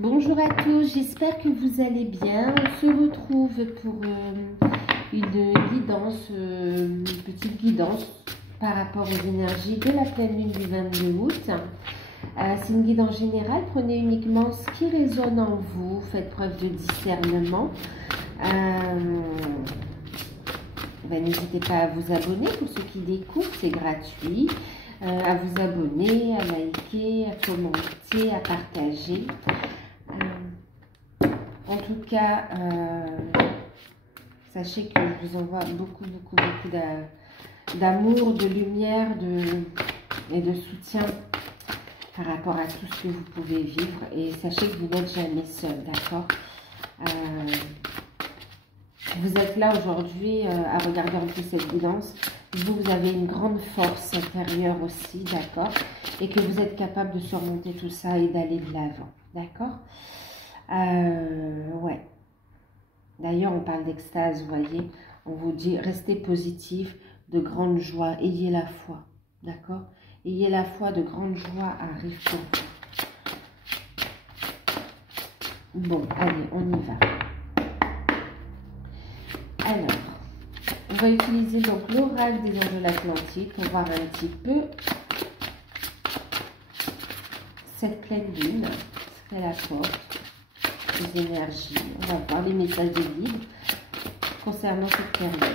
Bonjour à tous, j'espère que vous allez bien. On se retrouve pour une guidance, une petite guidance par rapport aux énergies de la pleine lune du 22 août. C'est une guidance générale, prenez uniquement ce qui résonne en vous, faites preuve de discernement. N'hésitez pas à vous abonner pour ceux qui découvrent, c'est gratuit. À vous abonner, à liker, à commenter, à partager. En tout cas, sachez que je vous envoie beaucoup d'amour, de lumière et de soutien par rapport à tout ce que vous pouvez vivre. Et sachez que vous n'êtes jamais seul, d'accord? Vous êtes là aujourd'hui à regarder un peu cette guidance. Vous avez une grande force intérieure aussi, d'accord? Et que vous êtes capable de surmonter tout ça et d'aller de l'avant, d'accord? Ouais. D'ailleurs, on parle d'extase, vous voyez. On vous dit, restez positif, de grande joie, ayez la foi, d'accord? Ayez la foi, de grande joie arrive pour vous. Bon, allez, on y va. Alors, on va utiliser donc l'oracle des anges de l'Atlantique pour voir un petit peu cette pleine lune, ce qu'elle apporte, les énergies. On va voir les messages de guide concernant cette période.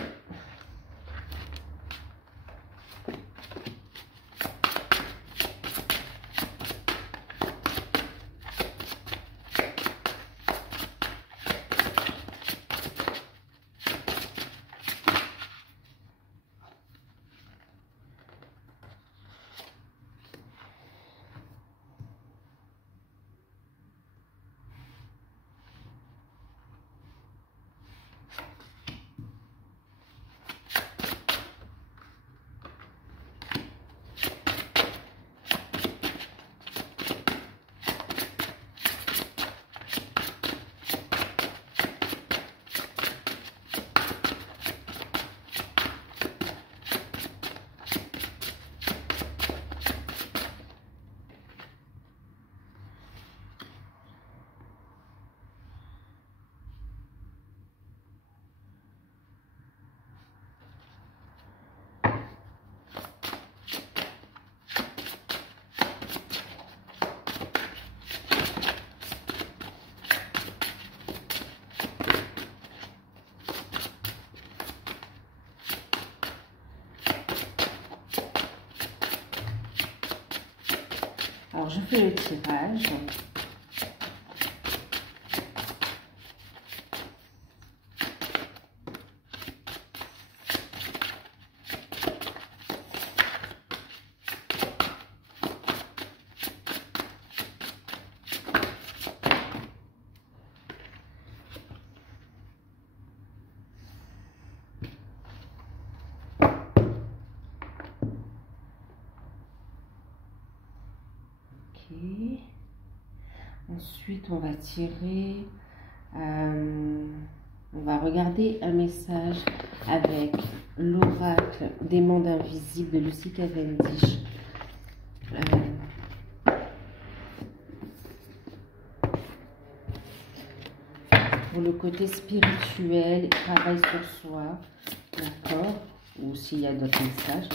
Alors, je fais le tirage. Ensuite, on va tirer, on va regarder un message avec l'oracle des mondes invisibles de Lucy Cavendish. Pour le côté spirituel, travail sur soi, d'accord? Ou s'il y a d'autres messages.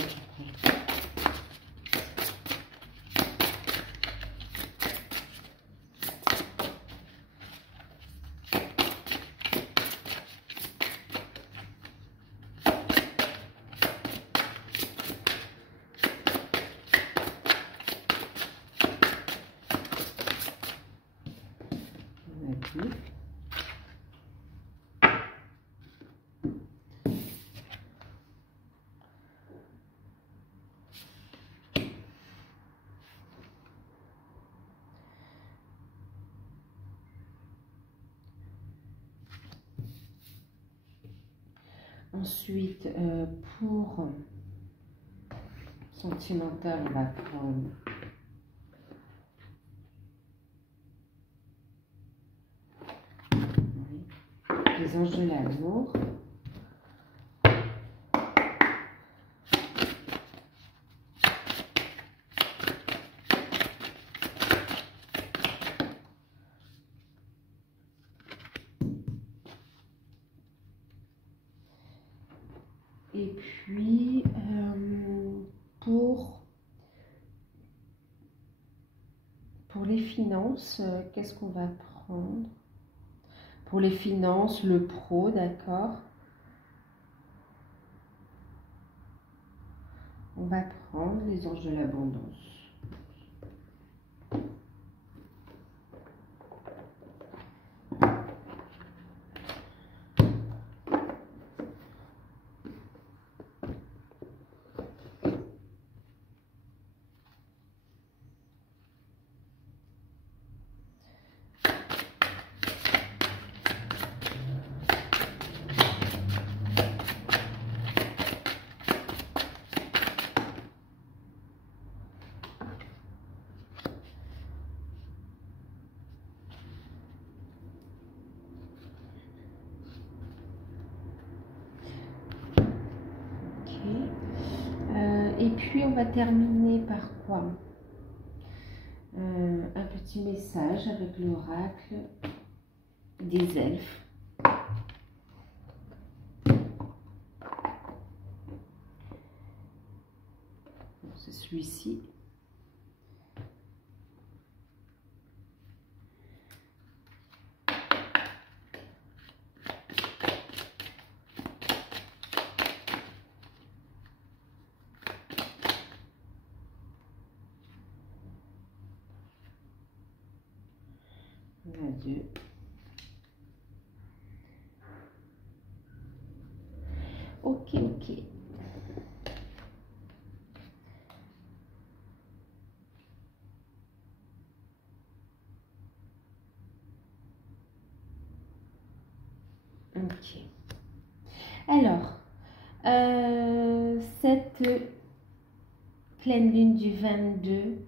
Ensuite, pour sentimental, on va prendre les anges de l'amour. Et puis, pour les finances, qu'est-ce qu'on va prendre? Pour les finances, le pro, d'accord. On va prendre les anges de l'abondance. Et puis on va terminer par quoi? Un petit message avec l'oracle des elfes. C'est celui-ci. Adieu. Ok, ok. Ok. Alors, cette pleine lune du 22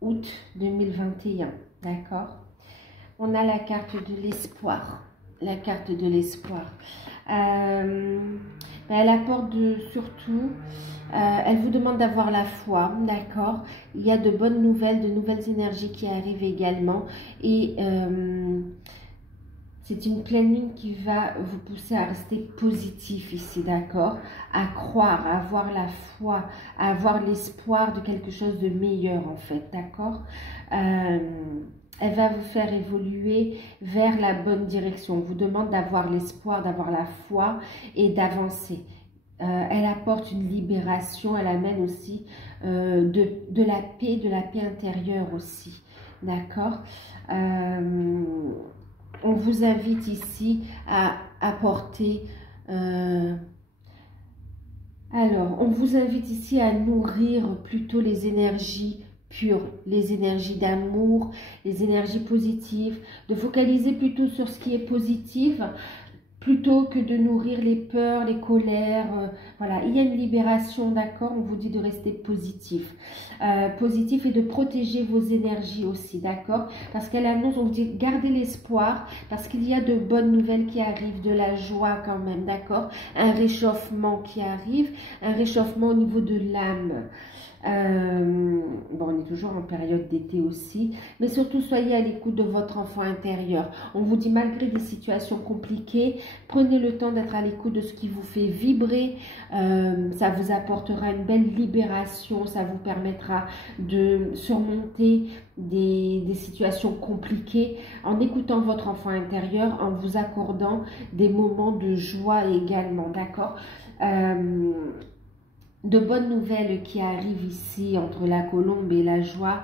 août 2021, d'accord? On a la carte de l'espoir. La carte de l'espoir. Elle apporte surtout, elle vous demande d'avoir la foi, d'accord? Il y a de bonnes nouvelles, de nouvelles énergies qui arrivent également. Et c'est une pleine lune qui va vous pousser à rester positif ici, d'accord? À croire, à avoir la foi, à avoir l'espoir de quelque chose de meilleur en fait, d'accord? Elle va vous faire évoluer vers la bonne direction. On vous demande d'avoir l'espoir, d'avoir la foi et d'avancer. Elle apporte une libération, elle amène aussi de la paix intérieure aussi, d'accord? On vous invite ici à apporter... alors, on vous invite ici à nourrir plutôt les énergies pures, les énergies d'amour, les énergies positives, de focaliser plutôt sur ce qui est positif, plutôt que de nourrir les peurs, les colères. Voilà, il y a une libération, d'accord? On vous dit de rester positif. Positif et de protéger vos énergies aussi, d'accord? Parce qu'elle annonce, on vous dit gardez l'espoir, parce qu'il y a de bonnes nouvelles qui arrivent, de la joie quand même, d'accord? Un réchauffement qui arrive, un réchauffement au niveau de l'âme. Bon, on est toujours en période d'été aussi, mais surtout soyez à l'écoute de votre enfant intérieur. On vous dit malgré des situations compliquées, prenez le temps d'être à l'écoute de ce qui vous fait vibrer. Ça vous apportera une belle libération, ça vous permettra de surmonter des situations compliquées en écoutant votre enfant intérieur, en vous accordant des moments de joie également, d'accord? De bonnes nouvelles qui arrivent ici entre la colombe et la joie,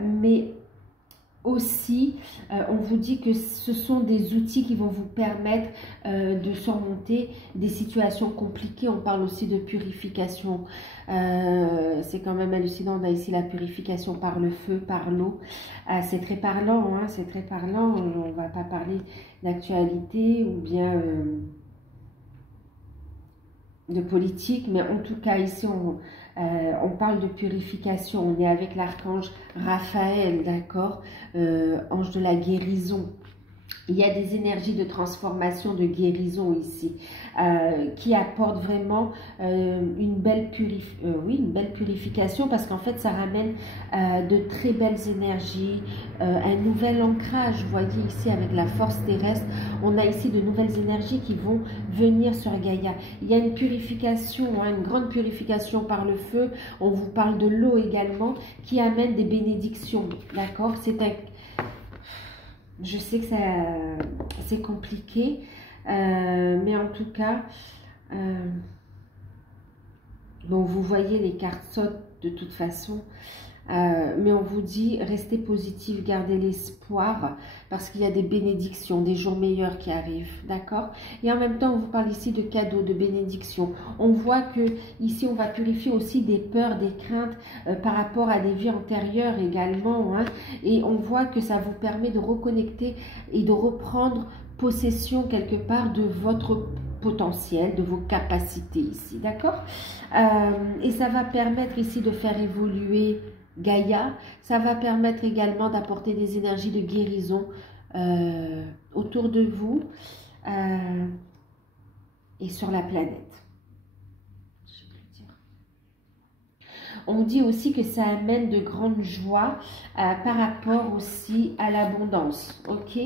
mais aussi on vous dit que ce sont des outils qui vont vous permettre de surmonter des situations compliquées. On parle aussi de purification, c'est quand même hallucinant. On a ici la purification par le feu, par l'eau. C'est très parlant, hein, c'est très parlant. On ne va pas parler d'actualité ou bien de politique, mais en tout cas ici on parle de purification. On est avec l'archange Raphaël, d'accord, ange de la guérison. il y a des énergies de transformation, de guérison ici, qui apportent vraiment une belle purification, parce qu'en fait, ça ramène de très belles énergies, un nouvel ancrage. Vous voyez ici, avec la force terrestre, on a ici de nouvelles énergies qui vont venir sur Gaïa. Il y a une purification, hein, une grande purification par le feu. On vous parle de l'eau également, qui amène des bénédictions, d'accord? Je sais que c'est compliqué, mais en tout cas, bon, vous voyez, les cartes sautent de toute façon, mais on vous dit, restez positif, gardez l'espoir, parce qu'il y a des bénédictions, des jours meilleurs qui arrivent, d'accord? Et en même temps, on vous parle ici de cadeaux, de bénédictions. On voit que ici, on va purifier aussi des peurs, des craintes par rapport à des vies antérieures également, hein, et on voit que ça vous permet de reconnecter et de reprendre possession quelque part de votre potentiel, de vos capacités ici, d'accord? Et ça va permettre ici de faire évoluer Gaïa. Ça va permettre également d'apporter des énergies de guérison autour de vous et sur la planète. On dit aussi que ça amène de grandes joies par rapport aussi à l'abondance, ok?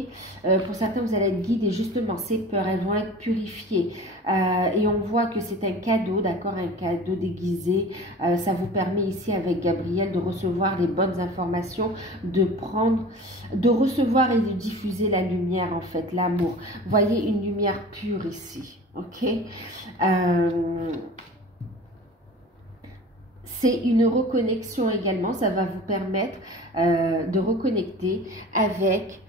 Pour certains, vous allez être guidés, justement, ces peurs, elles vont être purifiées. Et on voit que c'est un cadeau, d'accord? Un cadeau déguisé. Ça vous permet ici, avec Gabriel, de recevoir les bonnes informations, de recevoir et de diffuser la lumière, en fait, l'amour. Vous voyez, une lumière pure ici, ok? C'est une reconnexion également, ça va vous permettre de reconnecter avec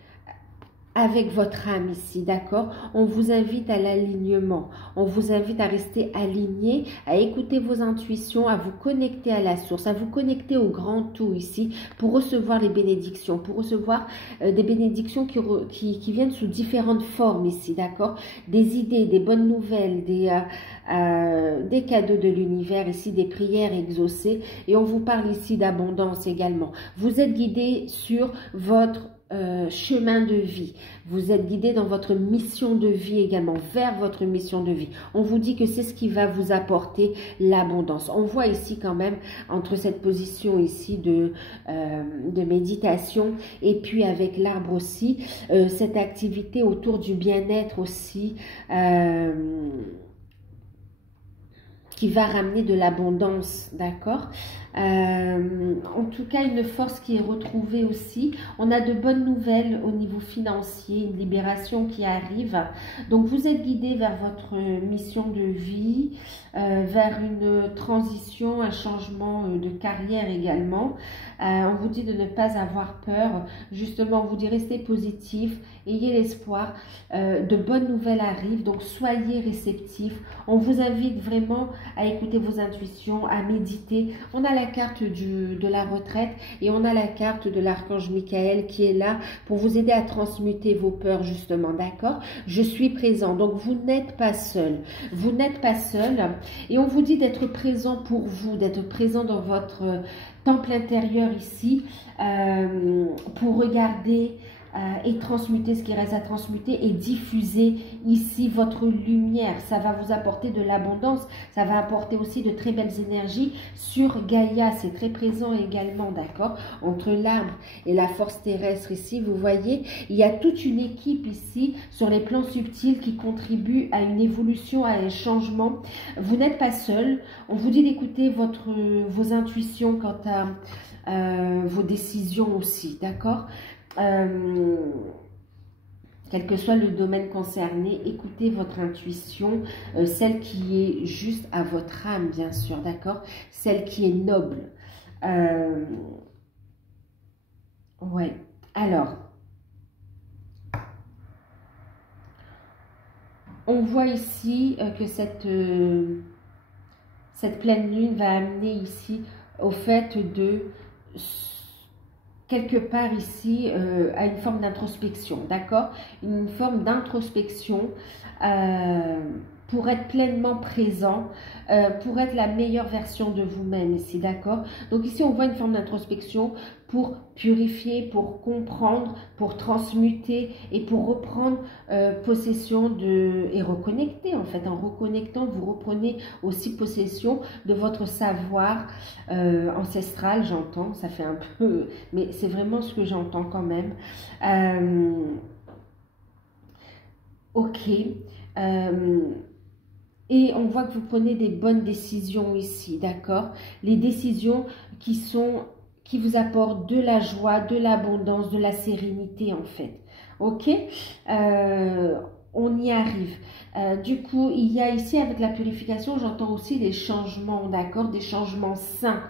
votre âme ici, d'accord? On vous invite à l'alignement, on vous invite à rester aligné, à écouter vos intuitions, à vous connecter à la source, à vous connecter au grand tout ici pour recevoir les bénédictions, pour recevoir des bénédictions qui viennent sous différentes formes ici, d'accord? Des idées, des bonnes nouvelles, des cadeaux de l'univers ici, des prières exaucées, et on vous parle ici d'abondance également. Vous êtes guidé sur votre chemin de vie, vous êtes guidé dans votre mission de vie également, vers votre mission de vie. On vous dit que c'est ce qui va vous apporter l'abondance. On voit ici quand même, entre cette position ici de méditation et puis avec l'arbre aussi, cette activité autour du bien-être aussi, qui va ramener de l'abondance, d'accord? En tout cas, une force qui est retrouvée aussi. On a de bonnes nouvelles au niveau financier, une libération qui arrive. Donc, vous êtes guidé vers votre mission de vie, vers une transition, un changement de carrière également. On vous dit de ne pas avoir peur. Justement, on vous dit restez positif, ayez l'espoir. De bonnes nouvelles arrivent, donc soyez réceptifs. On vous invite vraiment à écouter vos intuitions, à méditer. On a la carte de la retraite et on a la carte de l'archange Michael qui est là pour vous aider à transmuter vos peurs, justement, d'accord? Je suis présent, donc vous n'êtes pas seul. Vous n'êtes pas seul et on vous dit d'être présent pour vous, d'être présent dans votre temple intérieur ici pour regarder et transmuter ce qui reste à transmuter et diffuser ici votre lumière. Ça va vous apporter de l'abondance, ça va apporter aussi de très belles énergies sur Gaïa. C'est très présent également, d'accord? Entre l'arbre et la force terrestre ici, vous voyez, il y a toute une équipe ici sur les plans subtils qui contribue à une évolution, à un changement. Vous n'êtes pas seul. On vous dit d'écouter vos intuitions quant à vos décisions aussi, d'accord? Quel que soit le domaine concerné, écoutez votre intuition, celle qui est juste à votre âme, bien sûr, d'accord? Celle qui est noble. Ouais, alors, on voit ici que cette pleine lune va amener ici au fait de quelque part ici à une forme d'introspection, d'accord? Une forme d'introspection pour être pleinement présent, pour être la meilleure version de vous-même ici, d'accord? Donc ici, on voit une forme d'introspection pour purifier, pour comprendre, pour transmuter et pour reprendre possession et reconnecter, en fait. En reconnectant, vous reprenez aussi possession de votre savoir ancestral, j'entends, ça fait un peu, mais c'est vraiment ce que j'entends quand même. Ok. Et on voit que vous prenez des bonnes décisions ici, d'accord? Les décisions qui vous apportent de la joie, de l'abondance, de la sérénité en fait. Ok? On y arrive. Du coup, il y a ici avec la purification, j'entends aussi des changements, d'accord? Des changements sains.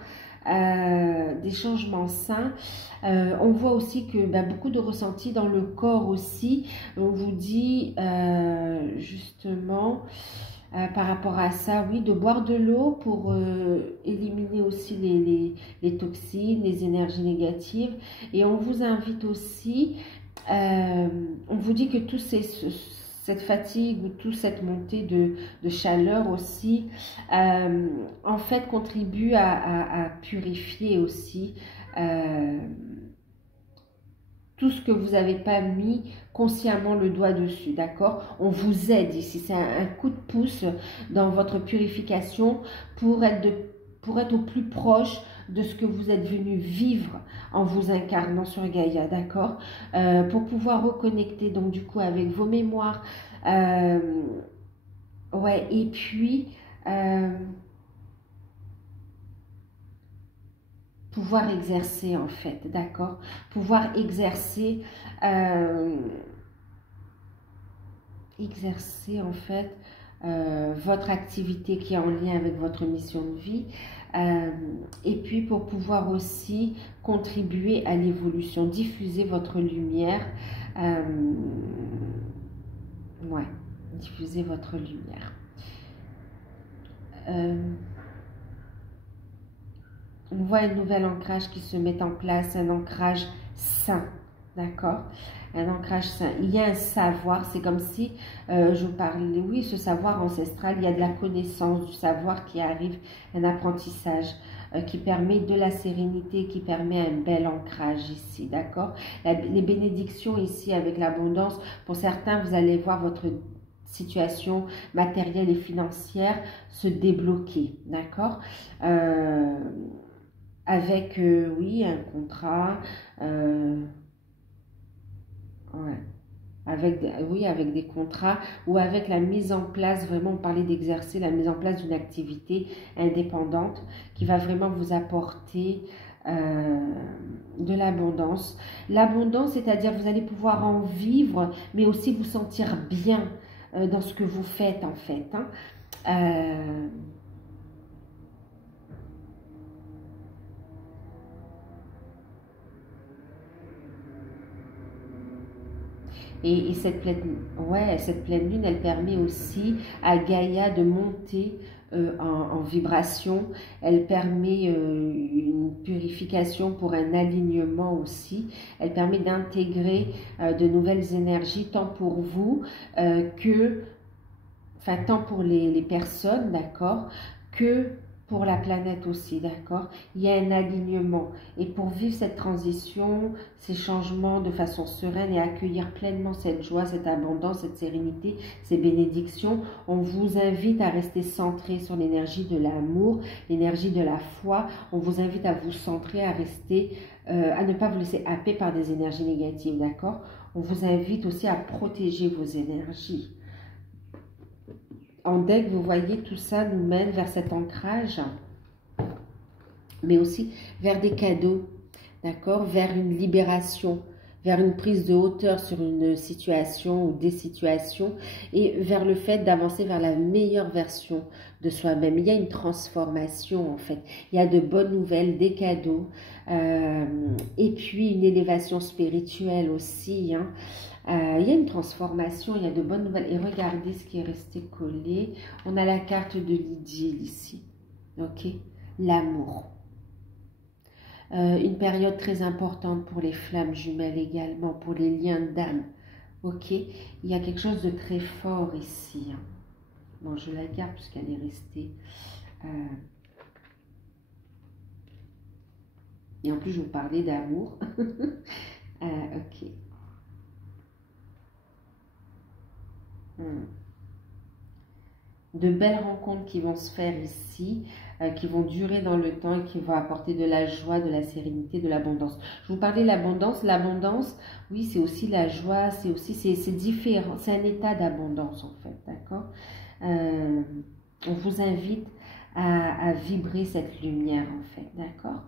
Des changements sains. On voit aussi que beaucoup de ressentis dans le corps aussi. On vous dit justement... par rapport à ça, oui, de boire de l'eau pour éliminer aussi les toxines, les énergies négatives. Et on vous invite aussi, on vous dit que cette fatigue ou toute cette montée de chaleur aussi, en fait, contribue à purifier aussi tout ce que vous n'avez pas mis consciemment le doigt dessus, d'accord? On vous aide ici, c'est un coup de pouce dans votre purification pour être au plus proche de ce que vous êtes venu vivre en vous incarnant sur Gaïa, d'accord? Pour pouvoir reconnecter donc du coup avec vos mémoires, ouais, et puis... pouvoir exercer en fait, d'accord? Pouvoir exercer en fait votre activité qui est en lien avec votre mission de vie et puis pour pouvoir aussi contribuer à l'évolution, diffuser votre lumière, ouais, diffuser votre lumière. On voit un nouvel ancrage qui se met en place, un ancrage sain, d'accord? Un ancrage sain. Il y a un savoir, c'est comme si, je vous parlais, oui, ce savoir ancestral, il y a de la connaissance, du savoir qui arrive, un apprentissage qui permet de la sérénité, qui permet un bel ancrage ici, d'accord? Les bénédictions ici avec l'abondance, pour certains, vous allez voir votre situation matérielle et financière se débloquer, d'accord? Avec, oui, un contrat, ouais, avec des contrats ou avec la mise en place, vraiment, on parlait d'exercer la mise en place d'une activité indépendante qui va vraiment vous apporter de l'abondance. L'abondance, c'est-à-dire vous allez pouvoir en vivre, mais aussi vous sentir bien dans ce que vous faites, en fait, hein. Et cette pleine lune, elle permet aussi à Gaïa de monter en vibration. Elle permet une purification pour un alignement aussi. Elle permet d'intégrer de nouvelles énergies, tant pour vous tant pour les personnes, d'accord, que pour la planète aussi, d'accord? Il y a un alignement. Et pour vivre cette transition, ces changements de façon sereine et accueillir pleinement cette joie, cette abondance, cette sérénité, ces bénédictions, on vous invite à rester centré sur l'énergie de l'amour, l'énergie de la foi. On vous invite à vous centrer, à rester, à ne pas vous laisser happer par des énergies négatives, d'accord? On vous invite aussi à protéger vos énergies. En deck, vous voyez, tout ça nous mène vers cet ancrage, mais aussi vers des cadeaux, d'accord, vers une libération, vers une prise de hauteur sur une situation ou des situations et vers le fait d'avancer vers la meilleure version de soi-même. Il y a une transformation en fait, il y a de bonnes nouvelles, des cadeaux et puis une élévation spirituelle aussi, hein. Il y a une transformation, il y a de bonnes nouvelles. Et regardez ce qui est resté collé. On a la carte de l'idylle ici. Ok? L'amour. Une période très importante pour les flammes jumelles également, pour les liens d'âme. Ok? Il y a quelque chose de très fort ici, hein. Bon, je la garde puisqu'elle est restée. Et en plus, je vous parlais d'amour. Ok. De belles rencontres qui vont se faire ici, qui vont durer dans le temps et qui vont apporter de la joie, de la sérénité, de l'abondance. Je vous parlais de l'abondance. L'abondance, oui, c'est aussi la joie, c'est aussi, c'est différent. C'est un état d'abondance en fait, d'accord? On vous invite à vibrer cette lumière en fait, d'accord?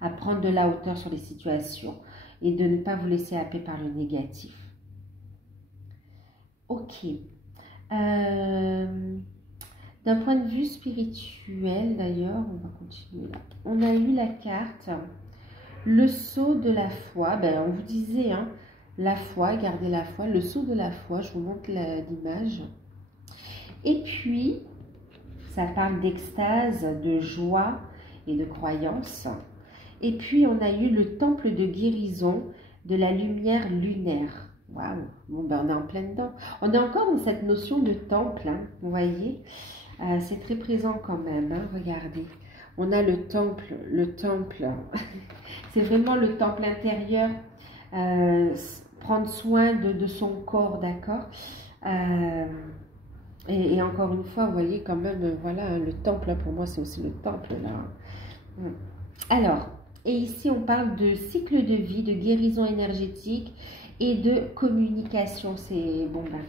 À prendre de la hauteur sur les situations et de ne pas vous laisser happer par le négatif. Ok. D'un point de vue spirituel, d'ailleurs, on va continuer là. On a eu la carte, le sceau de la foi. Ben, on vous disait, hein, la foi, gardez la foi, le sceau de la foi. Je vous montre l'image. Et puis, ça parle d'extase, de joie et de croyance. Et puis, on a eu le temple de guérison de la lumière lunaire. Waouh, bon, ben, on est en plein dedans. On est encore dans cette notion de temple, hein, vous voyez. C'est très présent quand même, hein, regardez. On a le temple, c'est vraiment le temple intérieur, prendre soin de son corps, d'accord. Et encore une fois, vous voyez quand même, voilà, le temple, là, pour moi, c'est aussi le temple, là. Alors, et ici, on parle de cycle de vie, de guérison énergétique et de communication. C'est bon, ben,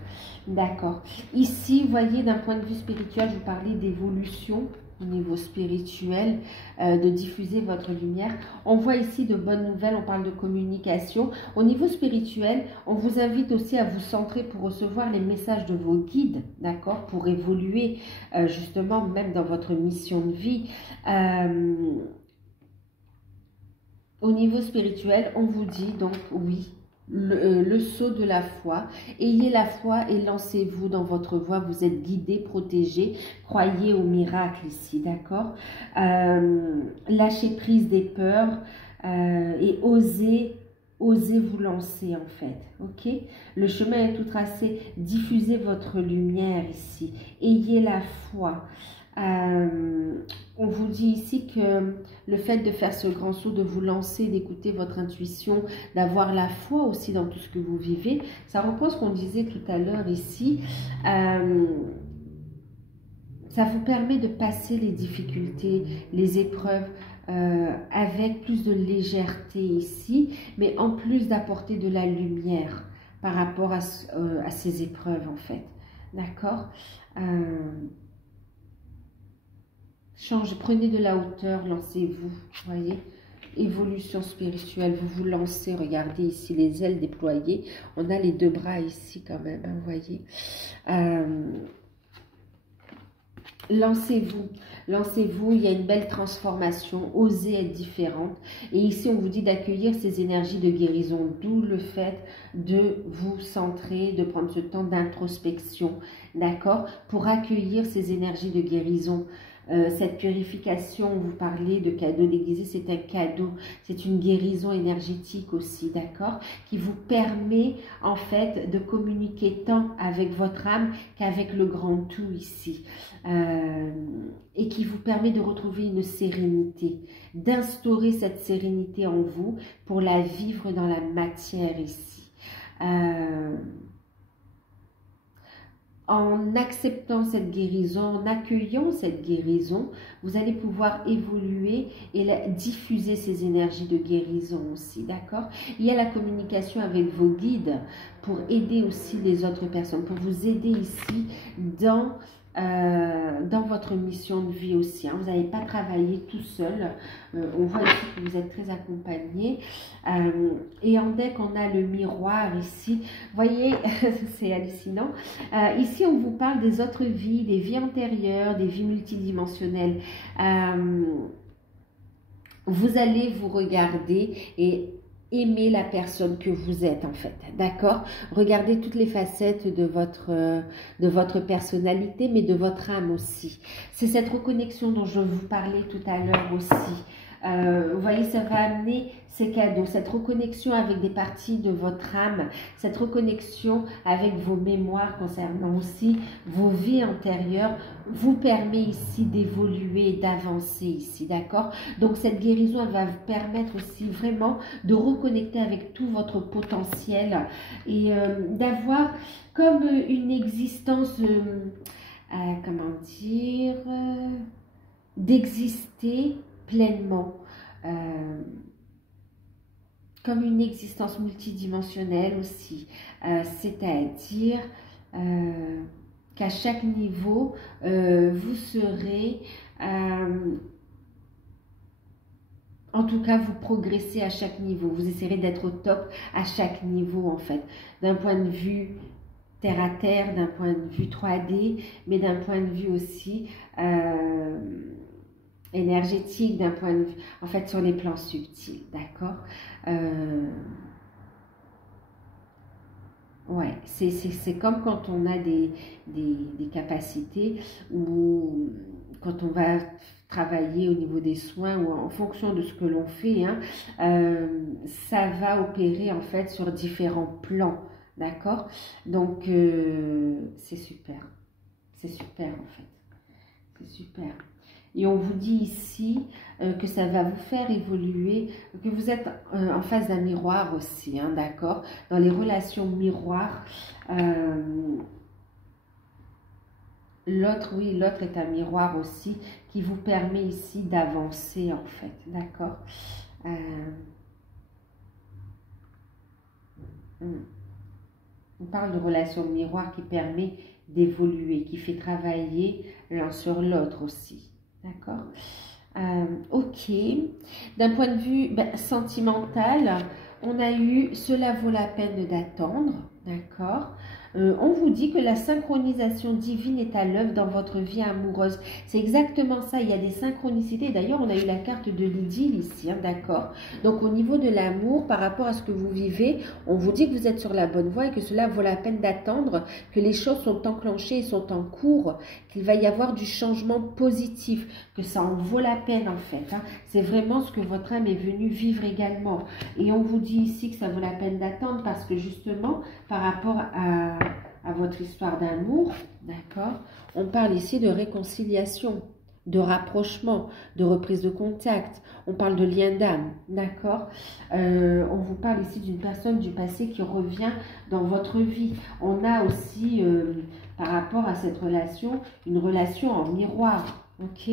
d'accord. Ici, vous voyez, d'un point de vue spirituel, je vous parlais d'évolution au niveau spirituel, de diffuser votre lumière. On voit ici de bonnes nouvelles, on parle de communication. Au niveau spirituel, on vous invite aussi à vous centrer pour recevoir les messages de vos guides, d'accord, pour évoluer justement même dans votre mission de vie. Au niveau spirituel, on vous dit donc oui, le sceau de la foi. Ayez la foi et lancez-vous dans votre voie. Vous êtes guidé, protégé. Croyez au miracle ici, d'accord? Lâchez prise des peurs et osez vous lancer en fait, ok? Le chemin est tout tracé. Diffusez votre lumière ici. Ayez la foi. On vous dit ici que le fait de faire ce grand saut, de vous lancer, d'écouter votre intuition, d'avoir la foi aussi dans tout ce que vous vivez, ça reprend ce qu'on disait tout à l'heure ici. Ça vous permet de passer les difficultés, les épreuves avec plus de légèreté ici, mais en plus d'apporter de la lumière par rapport à ces épreuves en fait. D'accord? Prenez de la hauteur, lancez-vous, voyez, évolution spirituelle, vous vous lancez, regardez ici les ailes déployées, on a les deux bras ici quand même, hein, vous voyez, lancez-vous, il y a une belle transformation, osez être différente. Et ici, on vous dit d'accueillir ces énergies de guérison, d'où le fait de vous centrer, de prendre ce temps d'introspection, d'accord, pour accueillir ces énergies de guérison. Cette purification, vous parlez de cadeau déguisé, c'est un cadeau, c'est une guérison énergétique aussi, d'accord, qui vous permet en fait de communiquer tant avec votre âme qu'avec le grand tout ici, et qui vous permet de retrouver une sérénité, d'instaurer cette sérénité en vous pour la vivre dans la matière ici. En acceptant cette guérison, en accueillant cette guérison, vous allez pouvoir évoluer et diffuser ces énergies de guérison aussi, d'accord? Il y a la communication avec vos guides pour aider aussi les autres personnes, pour vous aider ici dans votre mission de vie aussi, hein. Vous n'allez pas travailler tout seul. On voit ici que vous êtes très accompagné. Et en deck, on a le miroir ici. Vous voyez, c'est hallucinant. Ici, on vous parle des autres vies, des vies antérieures, des vies multidimensionnelles. Vous allez vous regarder et aimer la personne que vous êtes en fait, d'accord? Regardez toutes les facettes de votre personnalité, mais de votre âme aussi. C'est cette reconnexion dont je vous parlais tout à l'heure aussi. Vous voyez, ça va amener ces cadeaux, cette reconnexion avec des parties de votre âme, cette reconnexion avec vos mémoires concernant aussi vos vies antérieures, vous permet ici d'évoluer, d'avancer ici, d'accord? Donc cette guérison, elle va vous permettre aussi vraiment de reconnecter avec tout votre potentiel et d'avoir comme une existence, comment dire, d'exister pleinement, comme une existence multidimensionnelle aussi, c'est-à-dire qu'à chaque niveau, vous serez, en tout cas, vous progressez à chaque niveau, vous essaierez d'être au top à chaque niveau en fait, d'un point de vue terre à terre, d'un point de vue 3D, mais d'un point de vue aussi énergétique, d'un point de vue, en fait, sur les plans subtils, d'accord? Ouais, c'est comme quand on a des capacités ou quand on va travailler au niveau des soins ou en fonction de ce que l'on fait, hein, ça va opérer en fait sur différents plans, d'accord? Donc, c'est super en fait, c'est super. Et on vous dit ici que ça va vous faire évoluer, que vous êtes en face d'un miroir aussi, hein, d'accord? Dans les relations miroirs, l'autre, oui, l'autre est un miroir aussi qui vous permet ici d'avancer en fait, d'accord? On parle de relation miroir qui permet d'évoluer, qui fait travailler l'un sur l'autre aussi. D'accord? Ok. D'un point de vue sentimental, on a eu cela vaut la peine d'attendre. D'accord? On vous dit que la synchronisation divine est à l'œuvre dans votre vie amoureuse. C'est exactement ça. Il y a des synchronicités. D'ailleurs, on a eu la carte de l'idylle ici. Hein, d'accord? Donc, au niveau de l'amour, par rapport à ce que vous vivez, on vous dit que vous êtes sur la bonne voie et que cela vaut la peine d'attendre, que les choses sont enclenchées et sont en cours, qu'il va y avoir du changement positif, que ça en vaut la peine en fait. Hein. C'est vraiment ce que votre âme est venue vivre également. Et on vous dit ici que ça vaut la peine d'attendre parce que justement, par rapport à votre histoire d'amour, d'accord, on parle ici de réconciliation, de rapprochement, de reprise de contact, on parle de lien d'âme, d'accord. On vous parle ici d'une personne du passé qui revient dans votre vie. On a aussi, par rapport à cette relation, une relation en miroir, ok.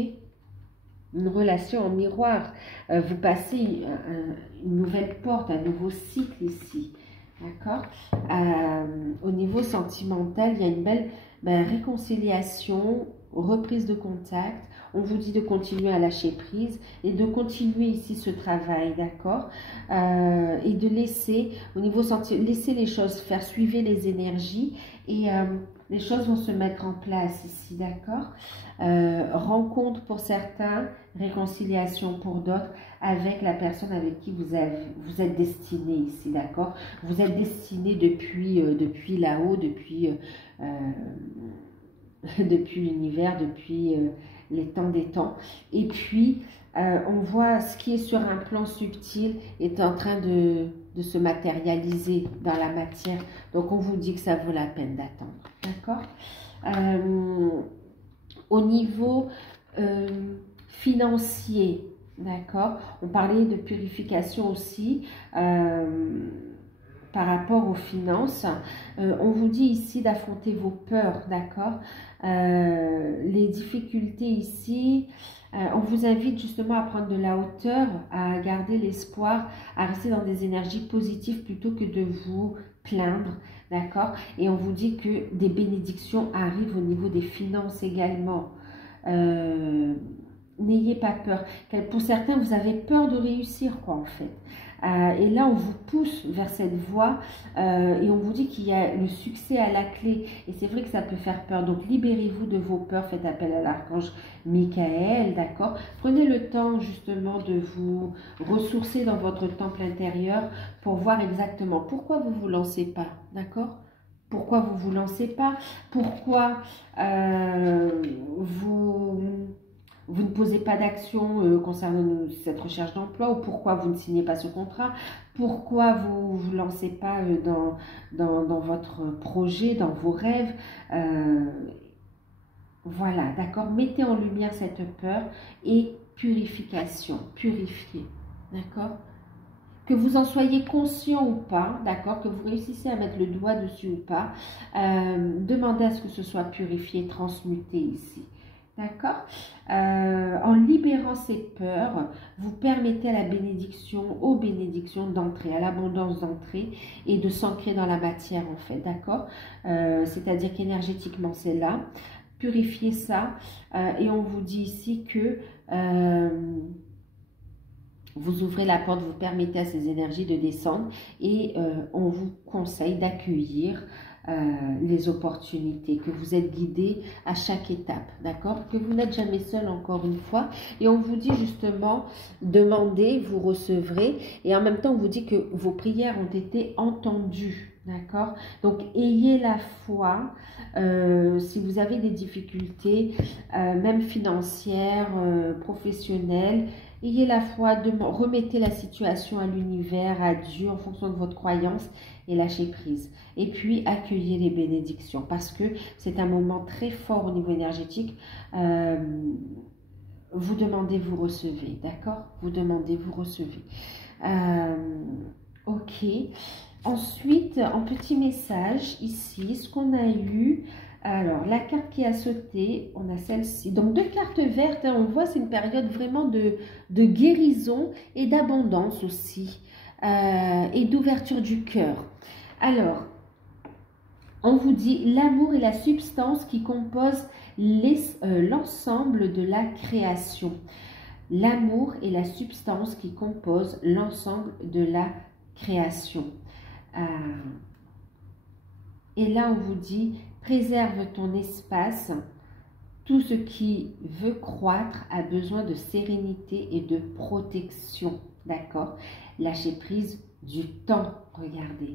Une relation en miroir. Vous passez une nouvelle porte, un nouveau cycle ici. D'accord? Au niveau sentimental, il y a une belle réconciliation, reprise de contact. On vous dit de continuer à lâcher prise et de continuer ici ce travail, d'accord? Et de laisser, au niveau sentimental, laisser les choses faire, suivre les énergies et les choses vont se mettre en place ici, d'accord? Rencontre pour certains, réconciliation pour d'autres, avec la personne avec qui vous êtes destiné ici, d'accord? Vous êtes destiné depuis là-haut, depuis l'univers, depuis les temps des temps. Et puis, on voit ce qui est sur un plan subtil est en train de se matérialiser dans la matière. Donc, on vous dit que ça vaut la peine d'attendre, d'accord? Au niveau financier, d'accord? On parlait de purification aussi par rapport aux finances. On vous dit ici d'affronter vos peurs, d'accord? Les difficultés ici, on vous invite justement à prendre de la hauteur, à garder l'espoir, à rester dans des énergies positives plutôt que de vous plaindre, d'accord? Et on vous dit que des bénédictions arrivent au niveau des finances également. N'ayez pas peur. Pour certains, vous avez peur de réussir, quoi, en fait. Et là, on vous pousse vers cette voie et on vous dit qu'il y a le succès à la clé. Et c'est vrai que ça peut faire peur. Donc, libérez-vous de vos peurs. Faites appel à l'archange Michael, d'accord? Prenez le temps, justement, de vous ressourcer dans votre temple intérieur pour voir exactement pourquoi vous ne vous lancez pas, d'accord? Pourquoi vous ne vous lancez pas? Pourquoi vous vous ne posez pas d'action concernant cette recherche d'emploi, ou pourquoi vous ne signez pas ce contrat, pourquoi vous ne vous lancez pas dans votre projet, dans vos rêves. Voilà, d'accord. Mettez en lumière cette peur et purification, purifiez, d'accord. Que vous en soyez conscient ou pas, d'accord, que vous réussissez à mettre le doigt dessus ou pas, demandez à ce que ce soit purifié, transmuté ici. D'accord. En libérant ces peurs, vous permettez à la bénédiction, aux bénédictions d'entrer, à l'abondance d'entrer et de s'ancrer dans la matière en fait, d'accord. C'est-à-dire qu'énergétiquement c'est là. Purifiez ça et on vous dit ici que vous ouvrez la porte, vous permettez à ces énergies de descendre et on vous conseille d'accueillir les opportunités, que vous êtes guidé à chaque étape, d'accord? Que vous n'êtes jamais seul encore une fois. Et on vous dit justement, demandez, vous recevrez. Et en même temps, on vous dit que vos prières ont été entendues, d'accord? Donc, ayez la foi. Si vous avez des difficultés, même financières, professionnelles, ayez la foi, remettez la situation à l'univers, à Dieu, en fonction de votre croyance et lâchez prise. Et puis, accueillez les bénédictions parce que c'est un moment très fort au niveau énergétique. Vous demandez, vous recevez, d'accord? Vous demandez, vous recevez. Ok. Ensuite, en petit message, ici, ce qu'on a eu... Alors, la carte qui a sauté, on a celle-ci. Donc, 2 cartes vertes, hein, on voit, c'est une période vraiment de guérison et d'abondance aussi. Et d'ouverture du cœur. Alors, on vous dit l'amour est la substance qui compose l'ensemble de la création. L'amour est la substance qui compose l'ensemble de la création. Et là, on vous dit, préserve ton espace. Tout ce qui veut croître a besoin de sérénité et de protection. D'accord? Lâchez prise du temps. Regardez.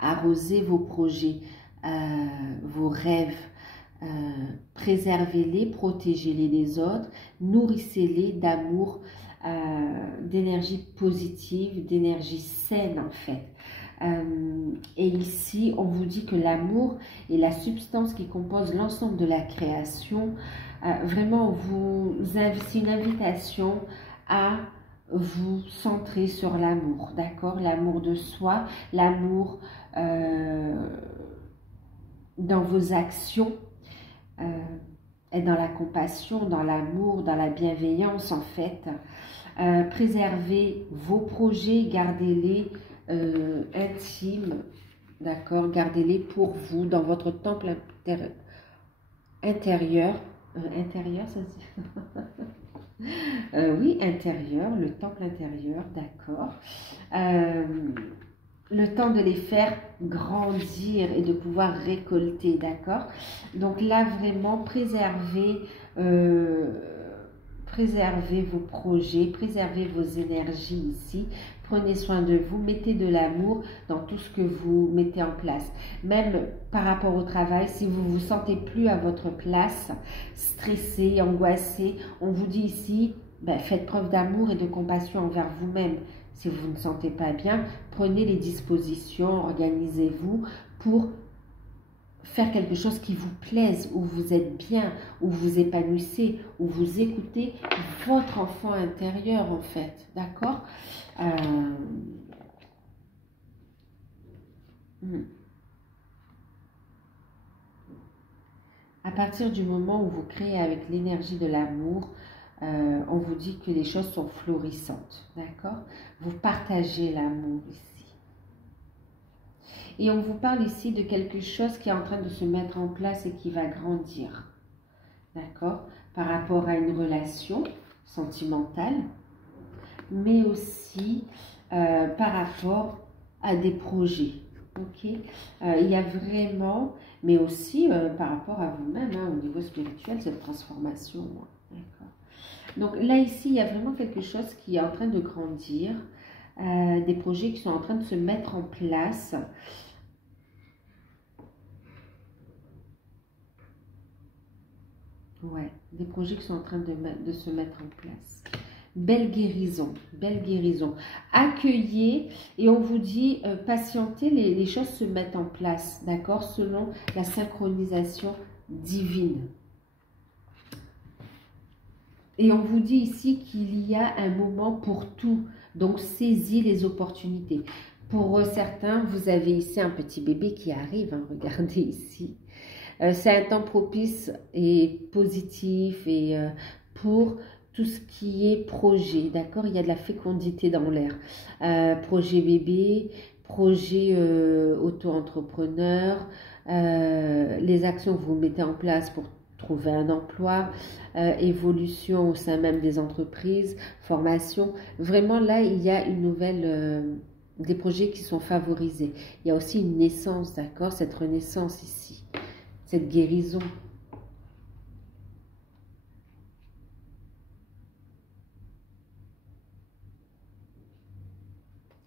Arrosez vos projets, vos rêves. Préservez-les, protégez-les des autres. Nourrissez-les d'amour, d'énergie positive, d'énergie saine en fait. Et ici, on vous dit que l'amour est la substance qui compose l'ensemble de la création. Vraiment, c'est une invitation à vous centrer sur l'amour, d'accord? L'amour de soi, l'amour dans vos actions, et dans la compassion, dans l'amour, dans la bienveillance en fait. Préservez vos projets, gardez-les intimes, d'accord? Gardez-les pour vous, dans votre temple intérieur. Intérieur, ça se dit oui, intérieur, le temple intérieur, d'accord. Le temps de les faire grandir et de pouvoir récolter, d'accord? Donc là, vraiment, préservez vos projets, préservez vos énergies ici. Prenez soin de vous, mettez de l'amour dans tout ce que vous mettez en place. Même par rapport au travail, si vous ne vous sentez plus à votre place, stressé, angoissé, on vous dit ici, faites preuve d'amour et de compassion envers vous-même. Si vous ne sentez pas bien, prenez les dispositions, organisez-vous pour faire quelque chose qui vous plaise, où vous êtes bien, où vous épanouissez, où vous écoutez votre enfant intérieur en fait, d'accord? À partir du moment où vous créez avec l'énergie de l'amour, on vous dit que les choses sont florissantes, d'accord? Vous partagez l'amour ici. Et on vous parle ici de quelque chose qui est en train de se mettre en place et qui va grandir, d'accord? Par rapport à une relation sentimentale, mais aussi par rapport à des projets, ok? Il y a vraiment, mais aussi par rapport à vous-même, hein, au niveau spirituel, cette transformation, d'accord? Donc là, ici, il y a vraiment quelque chose qui est en train de grandir, des projets qui sont en train de se mettre en place. Ouais, des projets qui sont en train de se mettre en place. Belle guérison, belle guérison. Accueillez et on vous dit patientez, les choses se mettent en place, d'accord, selon la synchronisation divine. Et on vous dit ici qu'il y a un moment pour tout, donc saisis les opportunités. Pour certains, vous avez ici un petit bébé qui arrive, hein, regardez ici. C'est un temps propice et positif et pour tout ce qui est projet, d'accord? Il y a de la fécondité dans l'air. Projet bébé, projet auto-entrepreneur, les actions que vous mettez en place pour trouver un emploi, évolution au sein même des entreprises, formation. Vraiment là, il y a une nouvelle... des projets qui sont favorisés. Il y a aussi une naissance, d'accord? Cette renaissance ici. Cette guérison.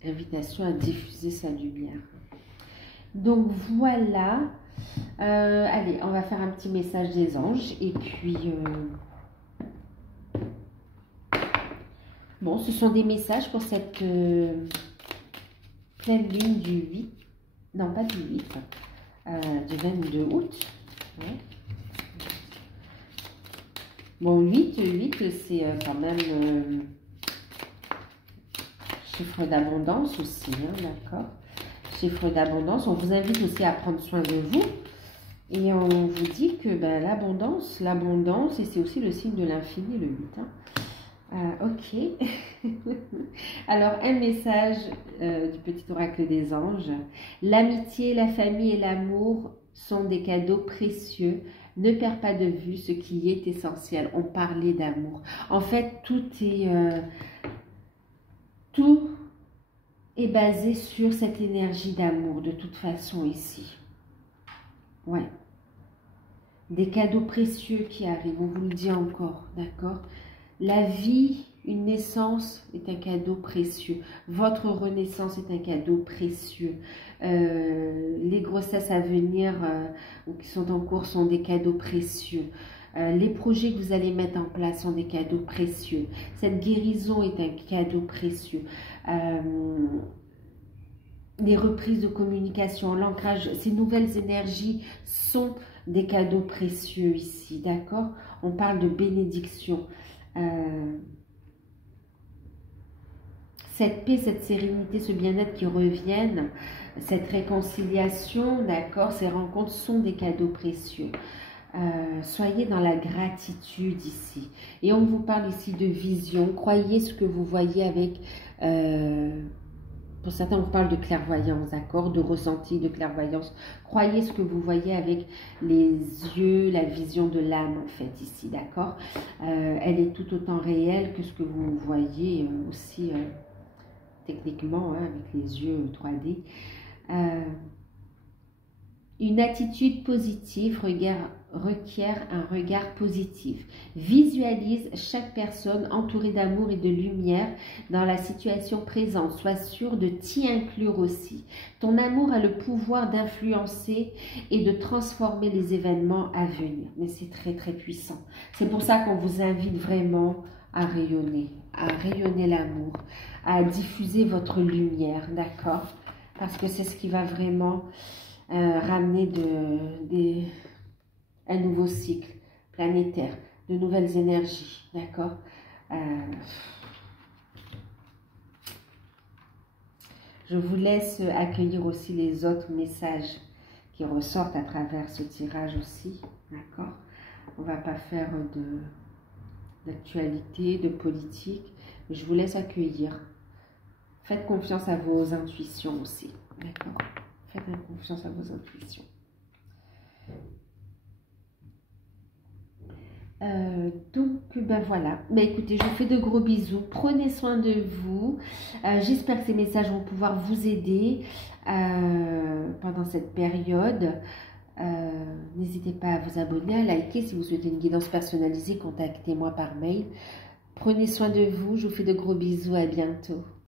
Invitation à diffuser sa lumière. Donc voilà. Allez, on va faire un petit message des anges. Et puis, bon, ce sont des messages pour cette pleine lune du 8. Non, pas du 8. Du 22 août. Ouais. Bon, 8 c'est quand même chiffre d'abondance aussi, hein, d'accord? Chiffre d'abondance. On vous invite aussi à prendre soin de vous. Et on vous dit que ben, l'abondance, et c'est aussi le signe de l'infini, le 8. Hein. Ok. Alors, un message du petit oracle des anges. L'amitié, la famille et l'amour sont des cadeaux précieux. Ne perds pas de vue ce qui est essentiel. On parlait d'amour. En fait, tout est basé sur cette énergie d'amour, de toute façon, ici. Ouais. Des cadeaux précieux qui arrivent, on vous le dit encore, d'accord? La vie, une naissance est un cadeau précieux. Votre renaissance est un cadeau précieux. Les grossesses à venir ou qui sont en cours sont des cadeaux précieux. Les projets que vous allez mettre en place sont des cadeaux précieux. Cette guérison est un cadeau précieux. Les reprises de communication, l'ancrage, ces nouvelles énergies sont des cadeaux précieux ici, d'accord? On parle de bénédiction. Cette paix, cette sérénité, ce bien-être qui reviennent, cette réconciliation, d'accord? Ces rencontres sont des cadeaux précieux. Soyez dans la gratitude ici. Et on vous parle ici de vision. Croyez ce que vous voyez avec... pour certains, on vous parle de clairvoyance, d'accord? De ressenti, de clairvoyance. Croyez ce que vous voyez avec les yeux, la vision de l'âme, en fait, ici, d'accord? Elle est tout autant réelle que ce que vous voyez aussi techniquement, hein, avec les yeux 3D. Une attitude positive requiert un regard positif. Visualise chaque personne entourée d'amour et de lumière dans la situation présente. Sois sûr de t'y inclure aussi. Ton amour a le pouvoir d'influencer et de transformer les événements à venir. Mais c'est très très puissant. C'est pour ça qu'on vous invite vraiment à rayonner l'amour, à diffuser votre lumière, d'accord? Parce que c'est ce qui va vraiment... ramener un nouveau cycle planétaire, de nouvelles énergies, d'accord? Je vous laisse accueillir aussi les autres messages qui ressortent à travers ce tirage aussi, d'accord? On ne va pas faire d'actualité, de politique, mais je vous laisse accueillir. Faites confiance à vos intuitions aussi, d'accord? Faites confiance à vos intuitions. Donc, ben voilà. Ben écoutez, je vous fais de gros bisous. Prenez soin de vous. J'espère que ces messages vont pouvoir vous aider pendant cette période. N'hésitez pas à vous abonner, à liker. Si vous souhaitez une guidance personnalisée, contactez-moi par mail. Prenez soin de vous. Je vous fais de gros bisous. À bientôt.